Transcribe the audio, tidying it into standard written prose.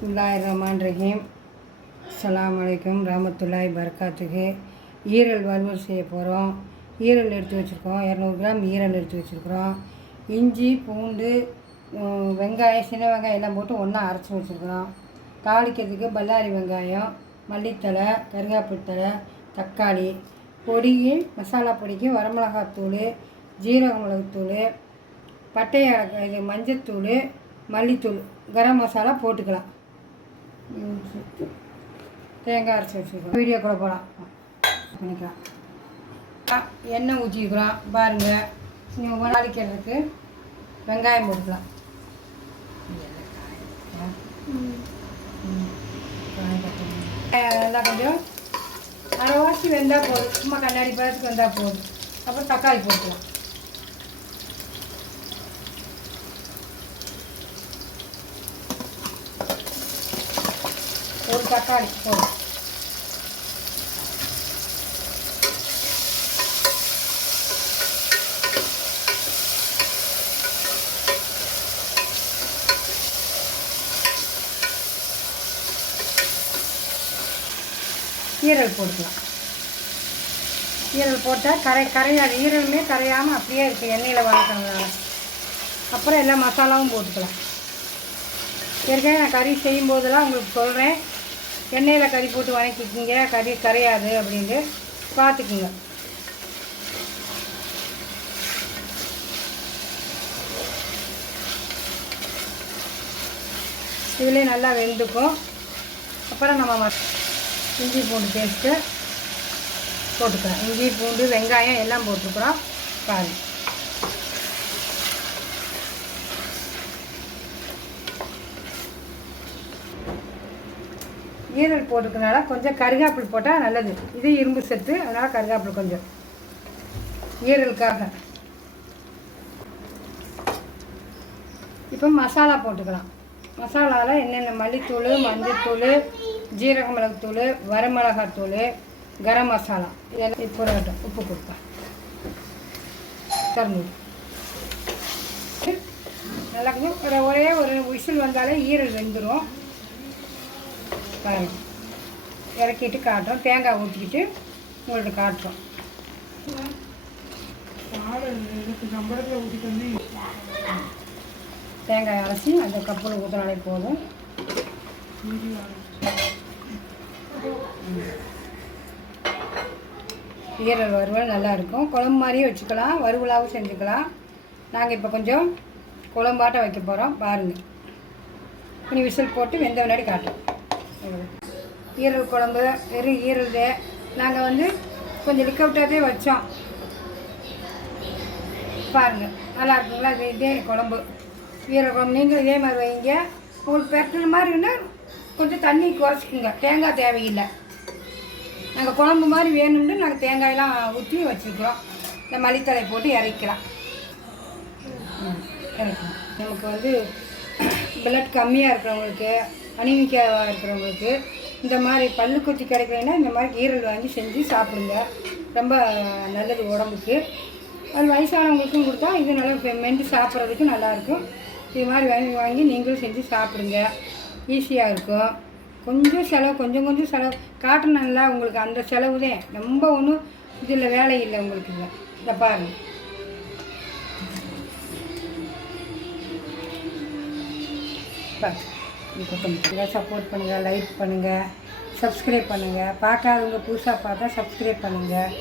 பிஸ்மில்லாஹிர்ரஹ்மானிர்ரஹீம். அஸ்ஸலாமு அலைக்கும் ரஹ்மத்துல்லாஹி பரக்காத்துஹு. ஈரல் வறுவல் செய்ய போகிறோம். ஈரல் எடுத்து வச்சுருக்கோம். 200 கிராம் ஈரல் எடுத்து வச்சுருக்குறோம். இஞ்சி, பூண்டு, வெங்காயம், சின்ன வெங்காயம் எல்லாம் போட்டு ஒன்றா அரைச்சி வச்சுருக்குறோம். தாளிக்கிறதுக்கு பல்லாரி வெங்காயம், மல்லித்தழை, கருவேப்பிலை, தக்காளி, பொடி, மசாலா பொடிக்கு வரமிளகாத்தூள், ஜீரக மிளகுத்தூள், பட்டை இது மஞ்சத்தூள், மல்லித்தூள், கரம் மசாலா போட்டுக்கலாம். தேங்காய் அரைச்சி வச்சுருக்கோம். வீடியோ கூட போகலாம் பண்ணிக்கலாம். எண்ணெய் ஊற்றிக்கிறோம். பாருங்கள், நீங்கள் தாளிக்கிறதுக்கு வெங்காயம் போட்டுக்கலாம். நல்லா கொஞ்சம் அரைவாசி வெந்தால் போதும். சும்மா கண்ணாடி பழத்துக்கு வெந்தால் போதும். அப்புறம் தக்காளி போட்டுக்கலாம். ஒரு தக்காளி போதும். ஈரல் போட்டுக்கலாம். ஈரல் போட்டால் கரையாது. ஈரலுமே கரையாமல் அப்படியே இருக்குது எண்ணெயில் வதக்கிறதுனால. அப்புறம் எல்லா மசாலாவும் போட்டுக்கலாம். ஏற்கனவே நான் கறி செய்யும்போதெல்லாம் உங்களுக்கு சொல்கிறேன், எண்ணெயில் கறி போட்டு வதக்கிக்கிங்க, கறி கரையாது அப்படின்ட்டு பார்த்துக்குங்க. இதுலேயே நல்லா வெந்துக்கும். அப்புறம் நம்ம இஞ்சி பூண்டு பேஸ்ட்டு போட்டுக்கலாம். இஞ்சி பூண்டு வெங்காயம் எல்லாம் போட்டுக்கிறோம். பாருங்கள், ஈரல் போட்டுக்கிறதுனால கொஞ்சம் கருவேப்பிலை போட்டால் நல்லது. இது இரும்பு சத்து, அதனால் கருவேப்பிலை கொஞ்சம் ஈரலுக்காக. இப்போ மசாலா போட்டுக்கலாம். மசாலாவில் என்னென்ன மல்லித்தூள், மஞ்சத்தூள், ஜீரக மிளகுத்தூள், வரமிளகாத்தூள், கரம் மசாலா இதெல்லாம் இப்போ உப்பு கொடுப்பேன். கரும்பு நல்லா கொஞ்சம் ஒரே ஒரு விசில் வந்தாலே ஈரல் வெந்துடும். பாருங்கள், இறக்கிட்டு காட்டுறோம். தேங்காய் ஊற்றிக்கிட்டு உங்கள்கிட்ட காட்டுறோம். தேங்காய் அரைச்சி அந்த கப்பில் ஊற்றினாலே போதும். ஈரல் வறுவல் நல்லாயிருக்கும். குழம்பு மாதிரியே வச்சுக்கலாம், வறுவலாகவும் செஞ்சுக்கலாம். நாங்கள் இப்போ கொஞ்சம் குழம்பாட்டம் வைக்க போகிறோம். பாருங்கள், இனி விசில் போட்டு வெந்த முன்னாடி காட்டுறோம். ஈரல் குழம்பு வெறும் ஈரல் நாங்கள் கொஞ்சம் லிக்கவுட்டாகவே வச்சோம். பாருங்கள், நல்லா இருக்குங்களா? இதே குழம்பு ஈரல் குழம்பு நீங்களும் இதே மாதிரி வைங்க. உங்களுக்கு பெரட்டுற மாதிரி இருந்தால் கொஞ்சம் தண்ணி குறைச்சிக்குங்க. தேங்காய் தேவையில்லை. நாங்கள் குழம்பு மாதிரி வேணும்னு நாங்கள் தேங்காயெல்லாம் ஊற்றி வச்சுருக்குறோம். இந்த மல்லித்தழை போட்டு இறக்கலாம். இறக்கலாம். நமக்கு பிளட் கம்மியாக இருக்கிறவங்களுக்கு, அனிமிக்காக இருக்கிறவங்களுக்கு இந்த மாதிரி பல்லு குத்தி கிடைக்கலைன்னா இந்த மாதிரி ஈரல் வாங்கி செஞ்சு சாப்பிடுங்க. ரொம்ப நல்லது உடம்புக்கு. அது வயசானவங்களுக்கும் கொடுத்தா இது நல்லா மென்று சாப்பிட்றதுக்கு நல்லாயிருக்கும். இது மாதிரி வாங்கி நீங்களும் செஞ்சு சாப்பிடுங்க. ஈஸியாக இருக்கும். கொஞ்சம் செலவு, கொஞ்சம் செலவு காட்டணும்ல உங்களுக்கு. அந்த செலவு தான் ரொம்ப ஒன்றும் இதில் வேலை இல்லை உங்களுக்கு. இல்லை இதை பாருங்கள். சப்போர்ட் பண்ணுங்கள், லைக் பண்ணுங்கள், சப்ஸ்கிரைப் பண்ணுங்கள். பார்க்காதவங்க புதுசாக பார்த்தா சப்ஸ்கிரைப் பண்ணுங்கள்.